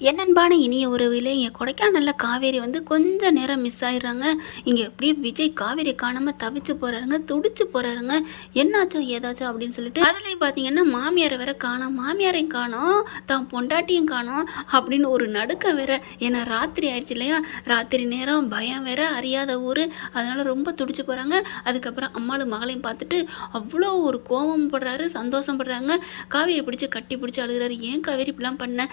என்னன்பான இனிய உறவிலே இங்கே கொடைக்கானலில் காவேரி வந்து கொஞ்சம் நேரம் மிஸ் ஆயிடுறாங்க. இங்கே எப்படியே விஜய் காவேரி காணாமல் தவிச்சு போகிறாருங்க துடிச்சு போகிறாருங்க என்னாச்சோ ஏதாச்சோ அப்படின்னு சொல்லிட்டு அதுலேயும் பார்த்தீங்கன்னா மாமியாரை வேற காணோம் மாமியாரையும் காணோம் தான் பொண்டாட்டியும் காணோம் அப்படின்னு ஒரு நடுக்க வேற. ஏன்னா ராத்திரி ஆயிடுச்சு இல்லையா? ராத்திரி நேரம் பயம் வேற அறியாத ஊர். அதனால் ரொம்ப துடிச்சு போகிறாங்க அதுக்கப்புறம் அம்மாளும் மகளையும் பார்த்துட்டு அவ்வளோ ஒரு கோபம் படுறாரு சந்தோஷம் படுறாங்க. காவேரி பிடிச்சி கட்டி பிடிச்சி அழுகுறாரு. ஏன் காவேரி இப்படிலாம் பண்ண?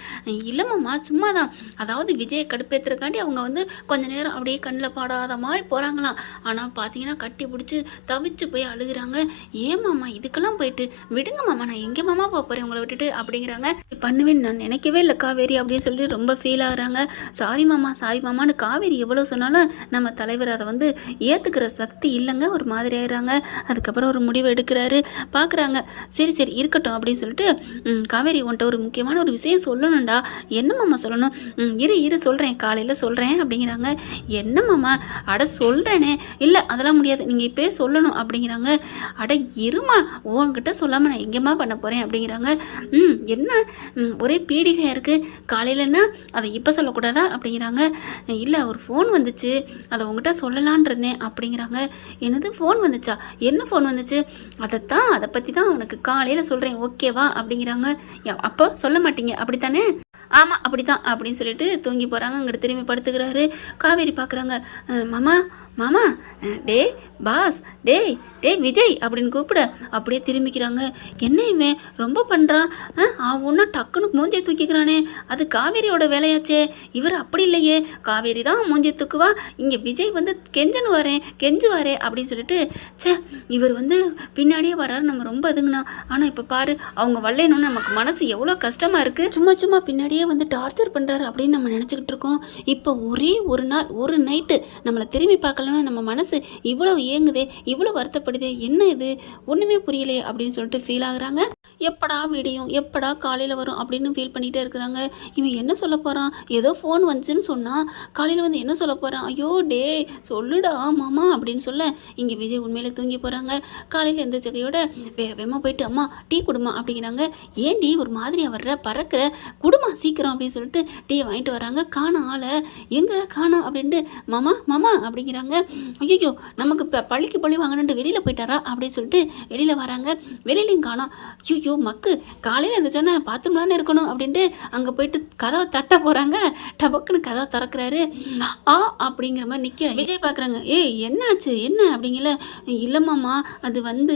இல்லைம்மா சும்மா தான் அதாவது விஜயை கடுப்பேற்றுறக்காண்டி அவங்க வந்து கொஞ்ச நேரம் அப்படியே கண்ணில் பாடாத மாதிரி போகிறாங்களாம் ஆனால் பார்த்தீங்கன்னா கட்டி பிடிச்சி தவிச்சு போய் அழுகிறாங்க. ஏன் மாமா இதுக்கெல்லாம் போயிட்டு? விடுங்க மாமா நான் எங்கே மாமா போக போகிறேன் உங்களை விட்டுட்டு அப்படிங்கிறாங்க. பண்ணுவேன்னு நான் நினைக்கவே இல்லை காவேரி அப்படின்னு சொல்லி ரொம்ப ஃபீல் ஆகுறாங்க. சாரி மாமா சாரி மாமான்னு காவேரி எவ்வளோ சொன்னாலும் நம்ம தலைவர் அதை வந்து ஏற்றுக்கிற சக்தி இல்லைங்க ஒரு மாதிரி ஆகிறாங்க அதுக்கப்புறம் ஒரு முடிவு எடுக்கிறாரு. பார்க்குறாங்க சரி சரி இருக்கட்டும் அப்படின்னு சொல்லிட்டு காவேரி உன்ட்ட ஒரு முக்கியமான ஒரு விஷயம் சொல்லணும்டா. என்ன மாமா சொல்லணும். "ம், இரு இரு சொல்கிறேன் காலையில் சொல்கிறேன் அப்படிங்கிறாங்க. என்ன மாமா? அட சொல்கிறேனே இல்லை அதெல்லாம் முடியாது. நீங்கள் இப்போயே சொல்லணும் அப்படிங்கிறாங்க. அட இருமா உன்கிட்ட சொல்லாமல் நான் எங்கேம்மா பண்ண போகிறேன் அப்படிங்கிறாங்க. ம் என்ன? ஒரே பீடிகையாக இருக்குது காலையிலன்னா அதை இப்போ சொல்லக்கூடாதா அப்படிங்கிறாங்க. இல்லை ஒரு ஃபோன் வந்துச்சு. அதை உங்ககிட்ட சொல்லலான் இருந்தேன் அப்படிங்கிறாங்க. என்னது ஃபோன் வந்துச்சா? என்ன ஃபோன் வந்துச்சு? அதைத்தான் அதை பற்றி தான் உனக்கு காலையில் சொல்கிறேன் ஓகேவா அப்படிங்கிறாங்க. அப்போ சொல்ல மாட்டீங்க. அப்படித்தானே? ஆமாம் அப்படி தான் அப்படின்னு சொல்லிட்டு தூங்கி போகிறாங்க அங்கிட்டு திரும்பி படுத்துக்கிறாரு. காவேரி பார்க்குறாங்க மாமா மாமா டே டேய் பாஸ் டேய் டேய் விஜய் அப்படின்னு கூப்பிட அப்படியே திரும்பிக்கிறாங்க. என்ன இவன்? ரொம்ப பண்ணுறான் அவன்னா டக்குன்னு மூஞ்சியை தூக்கிக்கிறானே. அது காவேரியோட வேலையாச்சே. இவர் அப்படி இல்லையே. காவேரி தான் மூஞ்சியை தூக்குவா. இங்கே விஜய் வந்து கெஞ்சனு வரேன் கெஞ்சுவாரே அப்படின்னு சொல்லிட்டு ச்சே இவர் வந்து பின்னாடியே வராரு. நம்ம ரொம்ப இதுங்கண்ணா ஆனால் இப்போ பாரு அவங்க வரலைன்னு நமக்கு மனசு எவ்வளோ கஷ்டமாக இருக்குது சும்மா சும்மா பின்னாடியே வந்து டார்ச்சர் பண்ணுறாரு அப்படின்னு நம்ம நினச்சிக்கிட்டு இருக்கோம். இப்போ ஒரே ஒரு நாள் ஒரு நைட்டு நம்மளை திரும்பி பார்க்கலன்னா நம்ம மனசு இவ்வளோ ஏங்குதே இவ்வளோ வருத்தப்படுதே என்ன இது? ஒன்றுமே புரியலையே அப்படின்னு சொல்லிட்டு ஃபீல் ஆகுறாங்க. எப்படா விடியும் எப்படா காலையில் வரும் அப்படின்னு ஃபீல் பண்ணிகிட்டே இருக்கிறாங்க. இவன் என்ன சொல்ல போகிறான் ஏதோ ஃபோன் வந்துச்சுன்னு சொன்னால் காலையில் வந்து என்ன சொல்ல போகிறான் ஐயோ டே சொல்லுடா மாமா அப்படின்னு சொல்ல இங்கே விஜய் உண்மையில் தூங்கி போகிறாங்க காலையில் எந்த ஜகையோட வேக வேகமாக போயிட்டு அம்மா டீ குடுமா அப்படிங்கிறாங்க. ஏன்டி ஒரு மாதிரி வர்ற பறக்கிற குடுமா சீக்கிரம் அப்படின்னு சொல்லிட்டு டீயை வாங்கிட்டு வராங்க. காணோம் ஆளை எங்கே காணா? அப்படின்ட்டு மாமா மாமா அப்படிங்கிறாங்க. ஐயோ நமக்கு இப்போ பள்ளிக்கு பள்ளி வாங்கணுன்ட்டு வெளியில் போயிட்டாரா? அப்படின்னு சொல்லிட்டு வெளியில் வராங்க. வெளியிலையும் காணோம். ஐயோ மக்கு காலையில் எழுந்திரிச்சோன்னே பாத்ரூம் இருக்கணும் அப்படின்ட்டு அங்கே போயிட்டு கதவை தட்ட போகிறாங்க டபக்குன்னு கதவை திறக்கிறாரு. ஆ அப்படிங்கிற மாதிரி நிற்க விஜய் பார்க்குறாங்க ஏய் என்னாச்சு? என்ன? அப்படிங்கல. இல்லைம்மாம்மா அது வந்து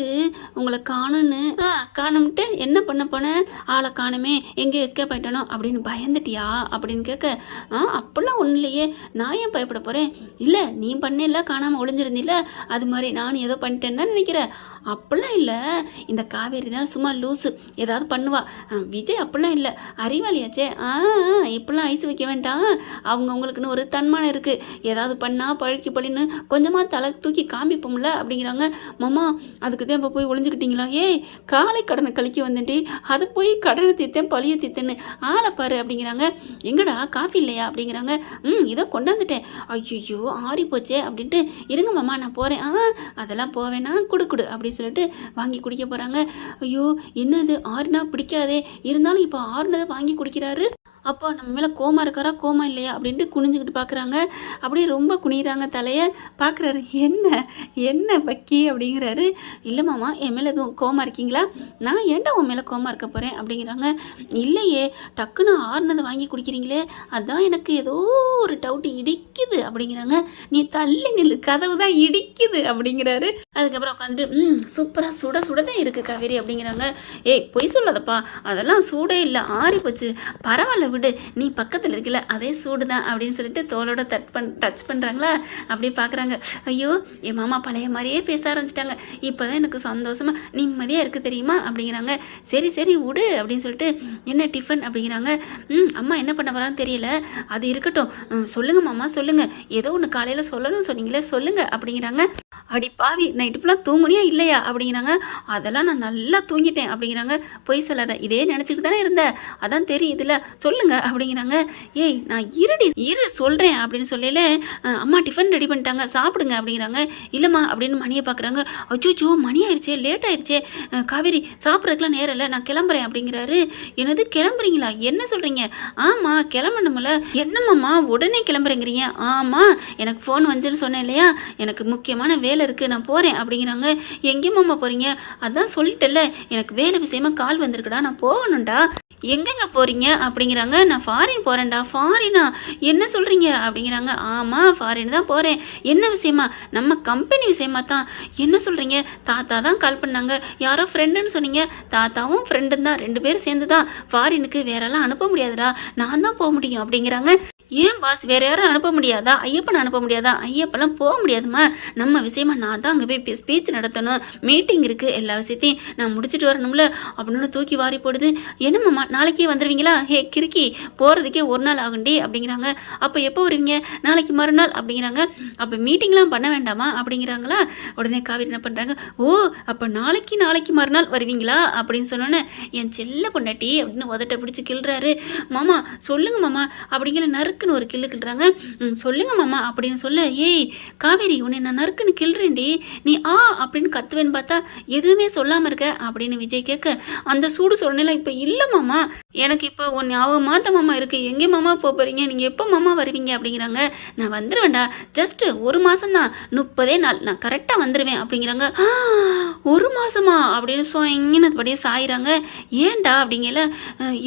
உங்களை காணுன்னு. ஆ காணும்ட்டு என்ன பண்ண போனேன் ஆளை காணுமே. எங்கேயோ எஸ்கேப் ஆகிட்டானோ அப்படின்னு பயந்துட்டியா? அப்படின்னு கேட்க ஆ அப்படிலாம் ஒன்றும் இல்லையே. நான் ஏன் பயப்பட போகிறேன் இல்லை நீ எல்லாம் காணாமல் ஒளிஞ்சிருந்தில்ல? அது மாதிரி நானும் ஏதோ பண்ணிட்டேன்னு தான் நினைக்கிறேன். அப்படிலாம் இல்லை. இந்த காவேரி தான் சும்மா லூஸு ஏதாவது பண்ணுவா. ஆ, விஜய் அப்படிலாம் இல்லை. அறிவாளியாச்சே. ஆ ஆ, இப்படிலாம் ஐஸ் வைக்க வேண்டாம். அவங்கவுங்களுக்குன்னு ஒரு தன்மானம் இருக்குது ஏதாவது பண்ணால் பழுக்கி பழின்னு கொஞ்சமாக தலை தூக்கி காமிப்போம்ல அப்படிங்கிறாங்க. மாமா அதுக்கு தான் இப்போ போய் ஒளிஞ்சுக்கிட்டீங்களா? ஏய் காலை கடனை கழிக்க வந்துட்டு அது போய் கடனை தீர்த்தேன் பழிய தீர்த்தேன்னு ஆளை பாரு அப்படிங்கிறாங்க. எங்கடா காஃபி இல்லையா அப்படிங்கிறாங்க. ம் இதோ கொண்டாந்துட்டேன். ஐயோ ஆறி போச்சே அப்படின்ட்டு இருங்க மாமா நான் போகிறேன் ஆ அதெல்லாம் போவேனா. குடு குடு அப்படின்னு சொல்லிட்டு வாங்கி குடிக்க போகிறாங்க ஐயோ என்னது? ஆறுனா பிடிக்காதே. இருந்தாலும் இப்போ ஆறுனதை வாங்கி குடிக்கிறாரு. அப்போ நம்ம மேலே கோமா இருக்காரா கோமா இல்லையா அப்படின்ட்டு குனிஞ்சுக்கிட்டு பார்க்குறாங்க அப்படியே ரொம்ப குனிகிறாங்க தலையை. பார்க்குறாரு என்ன? என்ன பக்கி அப்படிங்கிறாரு. இல்லை மாமா என் மேலே எதுவும் கோமா இருக்கீங்களா? நான் ஏன்டா உன் மேலே கோமா இருக்க போகிறேன் அப்படிங்கிறாங்க. இல்லையே டக்குன்னு ஆறுனதை வாங்கி குடிக்கிறீங்களே அதான் எனக்கு ஏதோ ஒரு டவுட்டு இடிக்குது. அப்படிங்கிறாங்க. நீ தள்ளி நில்லு கதவு தான் இடிக்குது. அப்படிங்கிறாரு. அதுக்கப்புறம் உட்காந்துட்டு ம் சூப்பராக சுட சுட தான் இருக்குது காவேரி. அப்படிங்கிறாங்க. ஏய் பொய் சொல்லாதப்பா அதெல்லாம் சூடே இல்லை ஆறி போச்சு பரவாயில்ல விடு. நீ பக்கத்தில் இருக்கல அதே சூடு தான் அப்படின்னு சொல்லிட்டு தோலோட தட் பண் டச் பண்ணுறாங்களா அப்படியே பார்க்குறாங்க ஐயோ என் மாமா பழைய மாதிரியே பேச ஆரம்பிச்சிட்டாங்க. இப்போ தான் எனக்கு சந்தோஷமாக நிம்மதியாக இருக்குது தெரியுமா? அப்படிங்கிறாங்க. சரி சரி விடு அப்படின்னு சொல்லிட்டு என்ன டிஃபன்? அப்படிங்கிறாங்க. ம் அம்மா என்ன பண்ண போகிறான்னு தெரியல. அது இருக்கட்டும். ம், சொல்லுங்க மாமா சொல்லுங்க. ஏதோ ஒன்று காலையில் சொல்லணும்னு சொன்னீங்களே சொல்லுங்க அப்படிங்கிறாங்க. அடி பாவி நைட்டு ஃபுல்லாக தூங்குனியா இல்லையா? அப்படிங்கிறாங்க. அதெல்லாம் நான் நல்லா தூங்கிட்டேன் அப்படிங்கிறாங்க. பொய் சொல்லாத இதே நினச்சிட்டு தானே இருந்தேன் அதான் தெரியுதுல. சொல்லுங்க அப்படிங்கிறாங்க. ஏய் நான் இருடி இரு சொல்கிறேன் அப்படின்னு சொல்லல அம்மா டிஃபன் ரெடி பண்ணிட்டாங்க. சாப்பிடுங்க அப்படிங்கிறாங்க. இல்லைம்மா அப்படின்னு மணியை பார்க்குறாங்க. அச்சோச்சோ மணி ஆயிடுச்சே லேட் ஆயிடுச்சே. காவேரி சாப்பிட்றதுக்குலாம் நேரம் இல்லை. நான் கிளம்புறேன் அப்படிங்கிறாரு. என்னது கிளம்புறீங்களா? என்ன சொல்கிறீங்க ஆமாம் கிளம்பணும்ல. என்னம்மாம்மா உடனே கிளம்புறேங்கிறீங்க? ஆமாம் எனக்கு ஃபோன் வந்துன்னு சொன்னேன் இல்லையா? எனக்கு முக்கியமான வேலை இருக்குது நான் போகிறேன் அப்படிங்கிறாங்க. எங்கேம்மாம்மா போகிறீங்க அதான் சொல்லிட்டேல்ல எனக்கு வேலை விஷயமா கால் வந்திருக்குடா நான் போகணும்டா. எங்கெங்க போகிறீங்க அப்படிங்கிறாங்க. நான் ஃபாரின் போகிறேன்டா ஃபாரினா என்ன சொல்கிறீங்க அப்படிங்கிறாங்க. ஆமாம் ஃபாரின் தான் போகிறேன் என்ன விஷயமா? நம்ம கம்பெனி விஷயமா தான். என்ன சொல்கிறீங்க தாத்தா தான் கால் பண்ணாங்க. யாரோ ஃப்ரெண்டுன்னு சொன்னீங்க. தாத்தாவும் ஃப்ரெண்டும் தான். ரெண்டு பேரும் சேர்ந்து தான் ஃபாரினுக்கு வேறெல்லாம் அனுப்ப முடியாதுடா. நான் தான் போக முடியும் அப்படிங்கிறாங்க. ஏன் பாஸ் வேற யாரும் அனுப்ப முடியாதா? ஐயப்பனை அனுப்ப முடியாதா? ஐயப்பெல்லாம் போக முடியாதும்மா. நம்ம விஷயமா நான் தான் அங்கே போய் ஸ்பீச் நடத்தணும். மீட்டிங் இருக்குது எல்லா விஷயத்தையும் நான் முடிச்சுட்டு வரணும்ல. அப்படின்னு தூக்கி வாரி போடுது. என்னம்மாம்மா நாளைக்கே வந்துடுவீங்களா ஹே கிறுக்கி போகிறதுக்கே ஒரு நாள் ஆகுண்டி அப்படிங்கிறாங்க. அப்போ எப்போ வருவீங்க? நாளைக்கு மறுநாள் அப்படிங்கிறாங்க. அப்போ மீட்டிங்லாம் பண்ண வேண்டாமா? அப்படிங்கிறாங்களா? உடனே காவிரி என்ன பண்ணுறாங்க ஓ அப்போ நாளைக்கு நாளைக்கு மறுநாள் வருவீங்களா? அப்படின்னு சொன்னோன்னே என் செல்ல பொண்டாட்டி அப்படின்னு உதட்ட பிடிச்சி கிள்றாரு. மாமா சொல்லுங்க மாமா அப்படிங்கிற நறுக்குன்னு ஒரு கிள்ளு கிள்றாங்க சொல்லுங்க மாமா அப்படின்னு சொல்ல ஏய் காவேரி உன்னை நான் நறுக்குன்னு கிள்றேன்டி. நீ ஆ அப்படின்னு கத்துவேன்னு பார்த்தா எதுவுமே சொல்லாமல் இருக்க அப்படின்னு விஜய் கேட்க அந்த சூடு சொன்னேல இப்போ இல்லை மாமா. எனக்கு இப்போ உன் ஞாபகம் மாத்த மாமா இருக்குது எங்கே மாமா போக போகிறீங்க நீங்கள் எப்போ மாமா வருவீங்க? அப்படிங்கிறாங்க. நான் வந்துடுவேன்டா ஜஸ்ட்டு ஒரு மாதம் தான் முப்பதே நாள். நான் கரெக்டாக வந்துடுவேன் அப்படிங்கிறாங்க. ஒரு மாதமா அப்படின்னு சொங்கின்னு அப்படியே சாயிறாங்க. ஏன்டா அப்படிங்கல.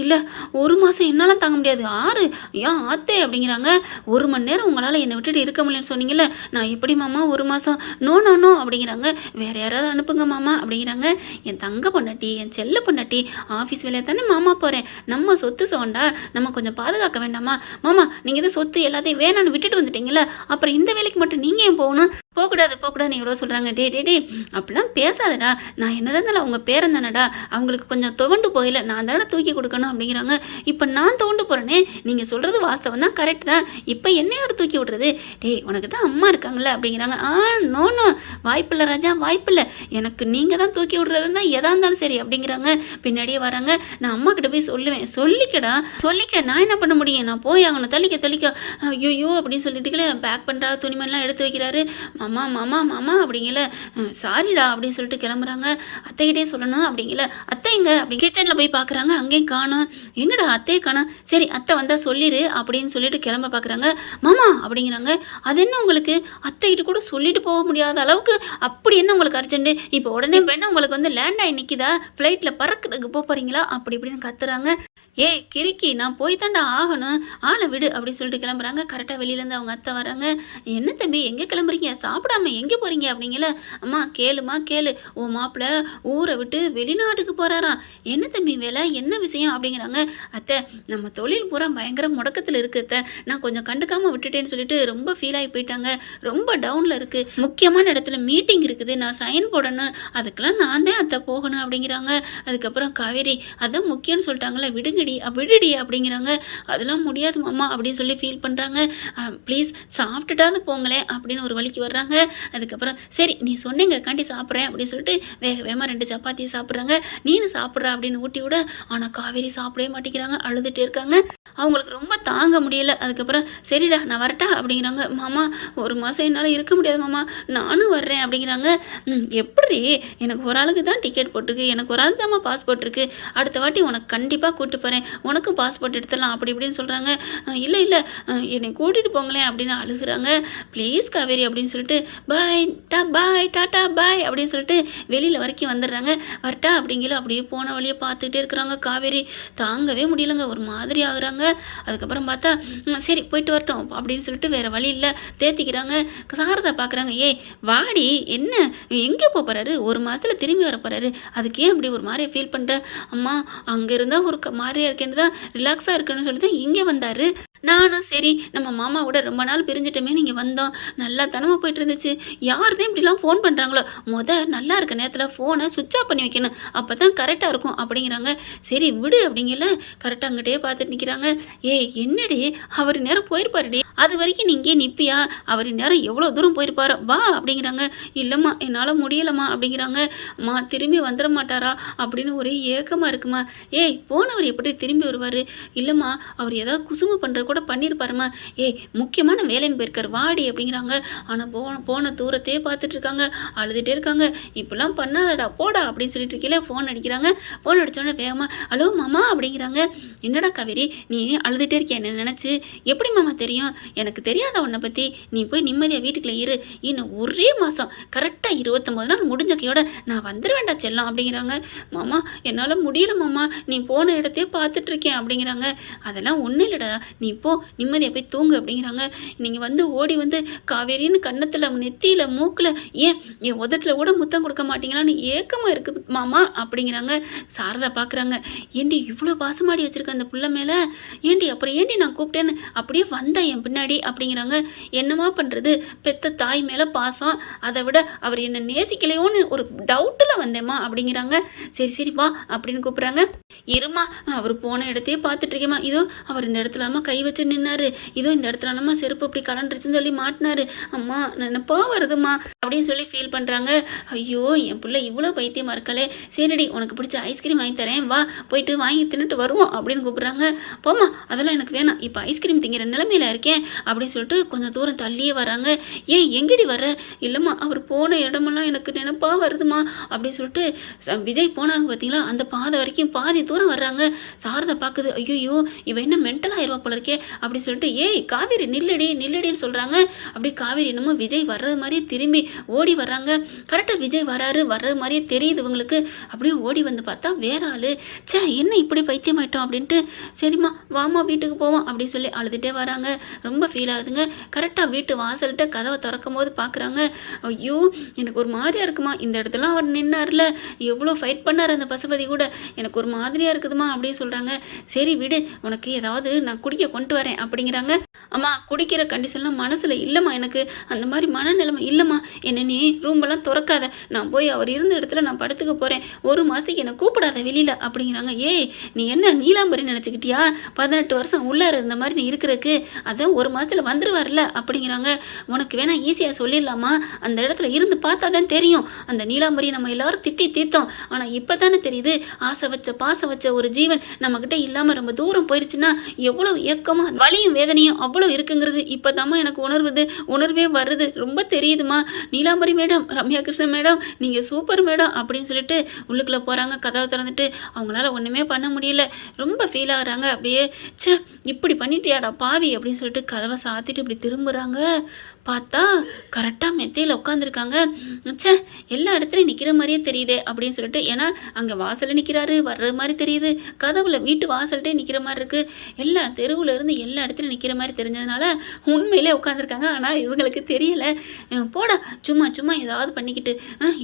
இல்லை ஒரு மாதம் என்னால் தாங்க முடியாது. ஆறு. ஏன் ஆத்தே? அப்படிங்கிறாங்க. ஒரு மணி நேரம் உங்களால் என்னை விட்டுட்டு இருக்க முடியலன்னு சொன்னீங்கல்ல. நான் எப்படி மாமா ஒரு மாதம் நோ நோ நோ அப்படிங்கிறாங்க. வேறு யாராவது அனுப்புங்க மாமா அப்படிங்கிறாங்க. என் தங்க பொண்டாட்டி என் செல்ல பொண்டாட்டி ஆஃபீஸ் வேலையை தானே மாமா போகிறேன் நம்ம சொத்து சோண்டா நம்ம கொஞ்சம் பாதுகாக்க வேண்டாமா? மாமா நீங்கள் எதுவும் சொத்து எல்லாத்தையும் வேணான்னு விட்டுட்டு வந்துட்டீங்களா அப்புறம் இந்த வேலைக்கு மட்டும் நீங்கள் ஏன் போகணும்? போகக்கூடாது போகக்கூடாதுன்னு இவ்வளோ சொல்கிறாங்க டே டே டே அப்படிலாம் பேசாதடா. நான் என்னதான் இருந்தாலும் அவங்க பேரன் தானடா அவங்களுக்கு கொஞ்சம் துவண்டு போயில நான் தானே தூக்கி கொடுக்கணும் அப்படிங்கிறாங்க. இப்போ நான் துவண்டு போகிறேனே நீங்கள் சொல்கிறது வாஸ்தவம் தான் கரெக்ட் தான். இப்போ என்ன யார் தூக்கி விட்றது? டேய் உனக்கு தான் அம்மா இருக்காங்கல்ல அப்படிங்கிறாங்க. ஆ நோ நோ. வாய்ப்பில்லை ராஜா வாய்ப்பில்லை எனக்கு நீங்கள் தான் தூக்கி விடுறதுன்னா எதாக இருந்தாலும் சரி அப்படிங்கிறாங்க. பின்னாடியே வராங்க. நான் அம்மா கிட்ட போய் சொல்லுவேன். சொல்லிக்கடா. சொல்லிக்க நான் என்ன பண்ண முடியும்? நான் போய் ஆகணும் தள்ளிக்க தள்ளிக்க ஐயோ அப்படின்னு சொல்லிட்டுக்கல பேக் பண்ணுறா துணிமணிலாம் எடுத்து வைக்கிறாரு. மாமா மாமா மாமா அப்படிங்கல. சாரிடா அப்படின்னு சொல்லிட்டு கிளம்புறாங்க. அத்தைகிட்டே சொல்லணும் அப்படிங்கல. அத்தைங்க அப்படி கிச்சனில் போய் பார்க்குறாங்க அங்கேயும் காணோம். எங்கடா அத்தையை காணோம்? சரி அத்தை வந்தால் சொல்லிடு அப்படின்னு சொல்லிட்டு கிளம்ப பார்க்குறாங்க மாமா அப்படிங்கிறாங்க. அது என்ன உங்களுக்கு? அத்தைகிட்ட கூட சொல்லிட்டு போக முடியாத அளவுக்கு அப்படி என்ன உங்களுக்கு அர்ஜென்ட்டு இப்போ உடனே வேணா உங்களுக்கு வந்து லேண்ட் ஆகி நிற்கிதா ஃப்ளைட்டில் பறக்கிறதுக்கு போக போகிறீங்களா அப்படி இப்படின்னு கத்துறாங்க. ஏய் கிறுக்கி நான் போய் தாண்டா ஆகணும். ஆளை விடு அப்படின்னு சொல்லிட்டு கிளம்புறாங்க. கரெக்டாக வெளியிலேருந்து அவங்க அத்தை வராங்க. என்ன தம்பி எங்கே கிளம்புறீங்க? சாப்பிடாம எங்கே போகிறீங்க அப்படிங்கல. அம்மா கேளுமா கேளு. உன் மாப்பிள்ள ஊரை விட்டு வெளிநாட்டுக்கு போகிறாராம் என்ன தம்பி வேலை? என்ன விஷயம்? அப்படிங்கிறாங்க. அத்தை நம்ம தொழில் பூரா பயங்கர முடக்கத்தில் இருக்குது அத்தை. நான் கொஞ்சம் கண்டுக்காமல் விட்டுட்டேன்னு சொல்லிட்டு ரொம்ப ஃபீல் ஆகி போயிட்டாங்க. ரொம்ப டவுனில் இருக்குது முக்கியமான இடத்துல மீட்டிங் இருக்குது. நான் சைன் போடணும். அதுக்கெல்லாம் நான் தான் அத்தை போகணும் அப்படிங்கிறாங்க. அதுக்கப்புறம் காவேரி அதான் முக்கியம்னு சொல்லிட்டாங்களே விடுங்கடி அ, விடுடி அப்படிங்கிறாங்க. அதெல்லாம் முடியாது மாமா அப்படின்னு சொல்லி ஃபீல் பண்ணுறாங்க ப்ளீஸ் சாப்பிட்டுட்டாவது போங்களேன் அப்படின்னு ஒரு வழிக்கு வர்றாங்க. அதுக்கப்புறம் சரி நீ சொன்னீங்கக்காண்டி சாப்பிட்றேன் அப்படின்னு சொல்லிட்டு வேக வேகமாக ரெண்டு சப்பாத்தியை சாப்பிட்றாங்க. நீனும் சாப்பிட்ற அப்படின்னு ஊட்டி விட ஆனால் காவேரி சாப்பிடவே மாட்டேங்கிறாங்க. அழுதுகிட்டே இருக்காங்க. அவங்களுக்கு ரொம்ப தாங்க முடியல. அதுக்கப்புறம் சரிடா நான் வரட்டா அப்படிங்கிறாங்க. மாமா ஒரு மாதம் என்னால் இருக்க முடியாது மாமா நானும் வர்றேன் அப்படிங்கிறாங்க. எப்படி எனக்கு ஒரு ஆளுக்கு தான் டிக்கெட் போட்டிருக்கு. எனக்கு ஒரு ஆளுக்கு தான் பாஸ்போர்ட் இருக்குது அடுத்த வாட்டி உனக்கு கண்டிப்பாக கூப்பிட்டு போகிறேன் உனக்கும் பாஸ்போர்ட் எடுத்துடலாம் அப்படி இப்படின்னு சொல்கிறாங்க இல்லை இல்லை என்னை கூட்டிகிட்டு போங்களேன் அப்படின்னு அழுகுறாங்க. ப்ளீஸ் காவேரி அப்படின்னு சொல்லிட்டு பாய் டா பாய் டாட்டா பாய் அப்படின்னு சொல்லிட்டு வெளியில் வரைக்கும் வந்துடுறாங்க. வரட்டா அப்படிங்கிற அப்படியே போன வழியை பார்த்துக்கிட்டே இருக்கிறாங்க காவேரி. தாங்கவே முடியலங்க ஒரு மாதிரி ஆகுறாங்க. அதுக்கப்புறம் பார்த்தா சரி போயிட்டு வரட்டும் அப்படின்னு சொல்லிட்டு வேறு வழி இல்லை. தேத்திக்கிறாங்க. சாரதா பார்க்குறாங்க ஏய் வாடி என்ன? எங்கே போக போகிறாரு ஒரு மாதத்தில் திரும்பி வர போகிறாரு அதுக்கு ஏன் அப்படி ஒரு மாதிரி ஃபீல் பண்ணுற அம்மா அங்கே இருந்தால் ஒரு க- மாதிரியா இருக்கேன்னு தான் ரிலாக்ஸாக இருக்கணும்னு சொல்லி தான் இங்கே வந்தார். நானும் சரி நம்ம மாமா கூட ரொம்ப நாள் பிரிஞ்சிட்டோமே நீங்கள் வந்தோம். நல்லா தனமாக போயிட்டு இருந்துச்சு யார்தான் இப்படிலாம் ஃபோன் பண்ணுறாங்களோ முத நல்லா இருக்க நேரத்தில் ஃபோனை சுவிட்ச் ஆஃப் பண்ணி வைக்கணும். அப்போ தான் கரெக்டாக இருக்கும் அப்படிங்கிறாங்க. சரி விடு அப்படிங்கல கரெக்டாக அங்கிட்டே பார்த்துட்டு நிற்கிறாங்க ஏய் என்னடி? அவர் நேரம் போயிருப்பாருடி. அது வரைக்கும் நீ இங்கே நிற்பியா அவர் நேரம் எவ்வளோ தூரம் போயிருப்பாரோ? வா அப்படிங்கிறாங்க. இல்லைம்மா என்னால் முடியலம்மா அப்படிங்கிறாங்க. அம்மா திரும்பி வந்துட மாட்டாரா? அப்படின்னு ஒரே ஏக்கமாக இருக்குமா? ஏய் போனவர் எப்படி திரும்பி வருவார்? இல்லைம்மா அவர் ஏதாவது குசும்பு பண்ணுற கூட கூட பண்ணியிருப்பாருமா ஏய் முக்கியமான வேலைன்னு போயிருக்கார் வாடி அப்படிங்கிறாங்க. ஆனால் போன போன தூரத்தையே பார்த்துட்டு இருக்காங்க. அழுதுகிட்டே இருக்காங்க. இப்படிலாம் பண்ணாதடா போடா அப்படின்னு சொல்லிட்டு இருக்கீங்களே ஃபோன் அடிக்கிறாங்க. ஃபோன் அடித்தோடனே வேகமாக ஹலோ மாமா அப்படிங்கிறாங்க. என்னடா காவேரி நீ அழுதுகிட்டே இருக்கியா என்ன நினச்சி? எப்படி மாமா தெரியும்? எனக்கு தெரியாத உன்னை பற்றி நீ போய் நிம்மதியாக வீட்டுக்குள்ள இரு. இன்னும் ஒரே மாதம் கரெக்டாக இருபத்தொம்போது நாள் முடிஞ்ச கையோட நான் வந்துடுவேன்டா செல்லம் அப்படிங்கிறாங்க. மாமா என்னால் முடியல மாமா. நீ போன இடத்தையே பார்த்துட்ருக்கேன் அப்படிங்கிறாங்க. அதெல்லாம் ஒன்றும் இல்லைடா. நீ போ நிம்மதியாக போய் தூங்கு அப்படிங்கிறாங்க. நீங்கள் வந்து ஓடி வந்து காவேரின்னு கன்னத்தில் நெத்தியில் மூக்கில் ஏன் என் உதட்டில் கூட முத்தம் கொடுக்க மாட்டீங்களான்னு ஏக்கமாக இருக்குது மாமா அப்படிங்கிறாங்க. சாரதா பார்க்குறாங்க ஏண்டி இவ்வளோ பாசமாடி வச்சுருக்க அந்த புள்ள மேலே? ஏண்டி அப்புறம் ஏண்டி நான் கூப்பிட்டேன்னு அப்படியே வந்தேன் என் பின்னாடி அப்படிங்கிறாங்க. என்னமா பண்ணுறது பெத்த தாய் மேலே பாசம். அதை விட அவர் என்னை நேசிக்கலையோன்னு ஒரு டவுட்டில் வந்தேம்மா அப்படிங்கிறாங்க. சரி சரி வா அப்படின்னு கூப்பிட்றாங்க. இருமா அவர் போன இடத்தையே பார்த்துட்டு இருக்கேம்மா. இதோ அவர் இந்த இடத்துல அம்மா கை வச்சு நின்னாரு. இதோ இந்த இடத்துல நம்ம செருப்பு அப்படி கலண்டுருச்சுன்னு சொல்லி மாட்டினாரு. அம்மா நினப்பா வருதுமா அப்படின்னு சொல்லி ஃபீல் பண்ணுறாங்க ஐயோ என் பிள்ளை இவ்வளோ பைத்தியமாக இருக்கலே சரிடி உனக்கு பிடிச்ச ஐஸ்கிரீம் வாங்கி தரேன். வா போயிட்டு வாங்கி தின்னுட்டு வருவோம் அப்படின்னு கூப்பிட்றாங்க. போமா அதெல்லாம் எனக்கு வேணாம். இப்போ ஐஸ்கிரீம் திங்கிற நிலமையில இருக்கேன் அப்படின்னு சொல்லிட்டு கொஞ்சம் தூரம் தள்ளியே வராங்க ஏன் எங்கடி வர இல்லைம்மா அவர் போன இடமெல்லாம் எனக்கு நினப்பாக வருதுமா அப்படின்னு சொல்லிட்டு விஜய் போனாங்க பார்த்தீங்களா அந்த பாதை வரைக்கும் பாதி தூரம் வர்றாங்க. சாரதை பார்க்குது ஐயோ இவ என்ன மென்டல் ஆயிடுவா போல இருக்கே. அப்படின்னு சொல்லிட்டு ஏய் காவேரி நில்லடி நில்லடின்னு சொல்கிறாங்க அப்படி காவேரி என்னமோ விஜய் வர்றது மாதிரியே திரும்பி ஓடி வர்றாங்க. கரெக்டாக விஜய் வராரு வர்றது மாதிரியே தெரியுது இவங்களுக்கு. அப்படியே ஓடி வந்து பார்த்தா வேற ஆளு. ச்சே என்ன இப்படி பைத்தியம் ஆயிட்டோம் அப்படின்ட்டு சரிம்மா வாமா வீட்டுக்கு போவோம். அப்படின்னு சொல்லி அழுதுகிட்டே வராங்க. ரொம்ப ஃபீல் ஆகுதுங்க. கரெக்டாக வீட்டு வாசல்கிட்ட கதவை திறக்கும் போது பார்க்குறாங்க ஐயோ எனக்கு ஒரு மாதிரியா இருக்குமா? இந்த இடத்துல அவர் நின்னார்ல. எவ்வளோ ஃபைட் பண்ணார் அந்த பசுபதி கூட. எனக்கு ஒரு மாதிரியாக இருக்குதுமா? அப்படின்னு சொல்கிறாங்க சரி விடு. உனக்கு ஏதாவது நான் குடிக்க கொண்டு வரேன் அப்படிங்கிறாங்க. அம்மா குடிக்கிற கண்டிஷன்லாம் மனசில் இல்லைம்மா எனக்கு. அந்த மாதிரி மனநிலைமை இல்லைம்மா. என்ன நீ ரூம்பெல்லாம் திறக்காத. நான் போய் அவர் இருந்த இடத்துல நான் படுத்துக்க போகிறேன் ஒரு மாதத்துக்கு என்னை கூப்பிடாத வெளியில் அப்படிங்கிறாங்க. ஏய் நீ என்ன நீலாம்பரி நினச்சிக்கிட்டியா? பதினெட்டு வருஷம் உள்ளார இருந்த மாதிரி நீ இருக்கிறக்கு அதான் ஒரு மாதத்தில் வந்துடுவார்ல அப்படிங்கிறாங்க. உனக்கு வேணா ஈஸியாக சொல்லிடலாமா? அந்த இடத்துல இருந்து பார்த்தா தான் தெரியும். அந்த நீலாம்பரி நம்ம எல்லாரும் திட்டி தீர்த்தோம். ஆனால் இப்போ தானே தெரியுது. ஆசை வச்ச பாசம் வச்ச ஒரு ஜீவன் நம்மக்கிட்ட இல்லாமல் ரொம்ப தூரம் போயிருச்சுன்னா எவ்வளோ ஏக்கமாக வலியும் வேதனையும் அவ்வளோ இருக்குங்கிறது இப்போ எனக்கு உணர்வுது. உணர்வே வருது. ரொம்ப தெரியுதுமா நீலாம்பரி மேடம் ரம்யா கிருஷ்ணன் மேடம் நீங்கள் சூப்பர் மேடம் அப்படின்னு சொல்லிட்டு உள்ளுக்குள்ளே போகிறாங்க கதவை திறந்துட்டு அவங்களால ஒன்றுமே பண்ண முடியல. ரொம்ப ஃபீல் ஆகுறாங்க. அப்படியே ச்சே இப்படி பண்ணிட்டியாடா பாவி அப்படின்னு சொல்லிட்டு கதவை சாத்திட்டு இப்படி திரும்புகிறாங்க பார்த்தா கரெக்டாக மெத்தையில் உட்காந்துருக்காங்க ச்சே எல்லா இடத்துலையும் நிற்கிற மாதிரியே தெரியுதே அப்படின்னு சொல்லிட்டு ஏன்னா அங்கே வாசலில் நிற்கிறாரு வர்ற மாதிரி தெரியுது. கதவுல வீட்டு வாசல்கிட்டே நிற்கிற மாதிரி இருக்குது எல்லா தெருவில் இருந்து எல்லா இடத்துலையும் நிற்கிற மாதிரி தெரிஞ்சதுனால உண்மையிலே உட்காந்துருக்காங்க ஆனால் இவங்களுக்கு தெரியலை. போட போடா சும்மா சும்மா ஏதாவது பண்ணிக்கிட்டு.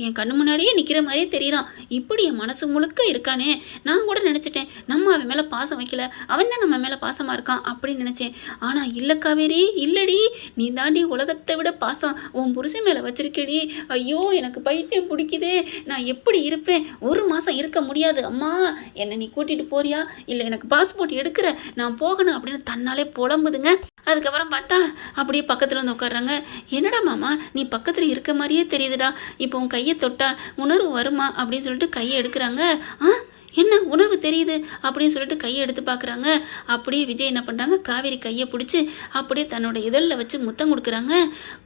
என் கண்ணு முன்னாடியே நிற்கிற மாதிரியே தெரியறான். இப்படி என் மனசு முழுக்க இருக்கானே. நான் கூட நினச்சிட்டேன். நம்ம அவன் மேலே பாசம் வைக்கல. அவன் தான் நம்ம மேலே பாசமாக இருக்கான் அப்படின்னு நினச்சேன். ஆனால் இல்லை காவேரி இல்லடி. நீ தாண்டி உலகத்தை விட பாசம் உன் புருஷன் மேலே வச்சிருக்கடி. ஐயோ எனக்கு பைத்தியம் பிடிக்குதே. நான் எப்படி இருப்பேன்? ஒரு மாதம் இருக்க முடியாது. அம்மா என்னை நீ கூட்டிகிட்டு போறியா? இல்லை எனக்கு பாஸ்போர்ட் எடுக்கிற. நான் போகணும் அப்படின்னு தன்னாலே புலம்புதுங்க. அதுக்கப்புறம் பார்த்தா அப்படியே பக்கத்தில் வந்து உட்காடுறாங்க என்னடா மாமா நீ பக்கத்தில் இருக்க மாதிரியே தெரியுதுடா. இப்போ உன் கையை தொட்டா உணர்வு வருமா அப்படின்னு சொல்லிட்டு கையை எடுக்கிறாங்க. ஆ என்ன உணர்வு தெரியுது? அப்படின்னு சொல்லிட்டு கையை எடுத்து பார்க்குறாங்க. அப்படியே விஜய் என்ன பண்ணுறாங்க காவேரி கையை பிடிச்சி அப்படியே தன்னோட இதழில் வச்சு முத்தம் கொடுக்குறாங்க.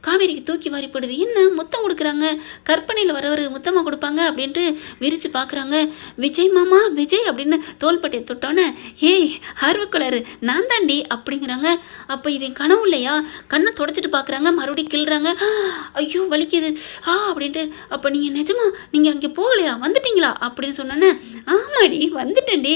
காவேரிக்கு தூக்கி வாரிப்படுது என்ன முத்தம் கொடுக்குறாங்க? கற்பனையில் வரவர் முத்தமாக கொடுப்பாங்க அப்படின்ட்டு விரித்து பார்க்குறாங்க. விஜய் மாமா விஜய் அப்படின்னு தோள்பட்டையை தொட்டோன்னே ஏய் ஆர்வக்குளர் நான் தாண்டி அப்படிங்கிறாங்க. அப்போ இது கனவு இல்லையா? கண்ணை தொடச்சிட்டு பார்க்குறாங்க. மறுபடியும் கிள்றாங்க. ஐயோ வலிக்குது. ஆ அப்படின்ட்டு அப்போ நீங்கள் நிஜமா நீங்கள் அங்கே போகலையா? வந்துட்டீங்களா? அப்படின்னு சொன்னோன்னே ஆமாம் ஆமாடி வந்துட்டேன்டி.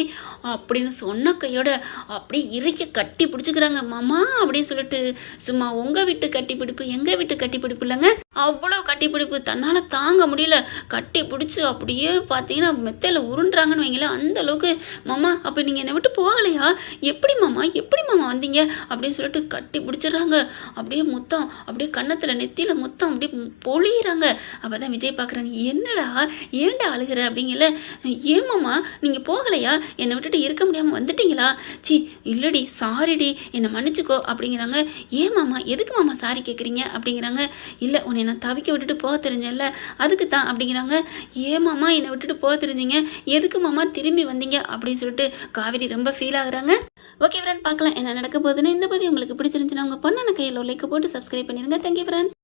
அப்படின்னு சொன்ன கையோட அப்படியே இறுக்கி கட்டி பிடிச்சிக்கிறாங்க. மாமா அப்படின்னு சொல்லிட்டு சும்மா உங்கள் வீட்டு கட்டி பிடிப்பு எங்கள் வீட்டு கட்டி பிடிப்பு இல்லைங்க? அவ்வளோ கட்டி பிடிப்பு தன்னால் தாங்க முடியல. கட்டி பிடிச்சி அப்படியே பார்த்தீங்கன்னா மெத்தையில் உருண்டுறாங்கன்னு வைங்களேன். அந்த அளவுக்கு மாமா அப்போ நீங்கள் என்னை விட்டு போகலையா? எப்படி மாமா எப்படி மாமா வந்தீங்க? அப்படின்னு சொல்லிட்டு கட்டி பிடிச்சிடுறாங்க. அப்படியே முத்தம் அப்படியே கன்னத்தில் நெத்தியில் முத்தம் அப்படியே பொழியிறாங்க. அப்போ தான் விஜய் பார்க்குறாங்க என்னடா ஏன்டா அழுகிற? அப்படிங்கல ஏமாம்மா நீங்கள் போகலையா? என்னை விட்டுட்டு இருக்க முடியாமல் வந்துட்டீங்களா? சி இல்லடி சாரிடி என்னை மன்னிச்சுக்கோ அப்படிங்கிறாங்க. ஏன் மாமா எதுக்கு மாமா சாரி கேட்குறீங்க அப்படிங்கிறாங்க. இல்லை உன்னை நான் தவிக்க விட்டுட்டு போக தெரிஞ்சல அதுக்கு தான் அப்படிங்கிறாங்க. ஏன் மாமா என்னை விட்டுட்டு போக தெரிஞ்சீங்க? எதுக்கு மாமா திரும்பி வந்தீங்க? அப்படின்னு சொல்லிட்டு காவேரி ரொம்ப ஃபீல் ஆகுறாங்க. ஓகே ஃப்ரெண்ட் பார்க்கலாம் என்ன நடக்க போகுதுன்னு இந்த பதி உங்களுக்கு பிடிச்சிருந்துச்சுன்னா உங்கள் பொண்ணான கையில் லைக் போட்டு சப்ஸ்கிரைப் பண்ணிடுங்க தேங்க்யூ ஃப்ரெண்ட்ஸ்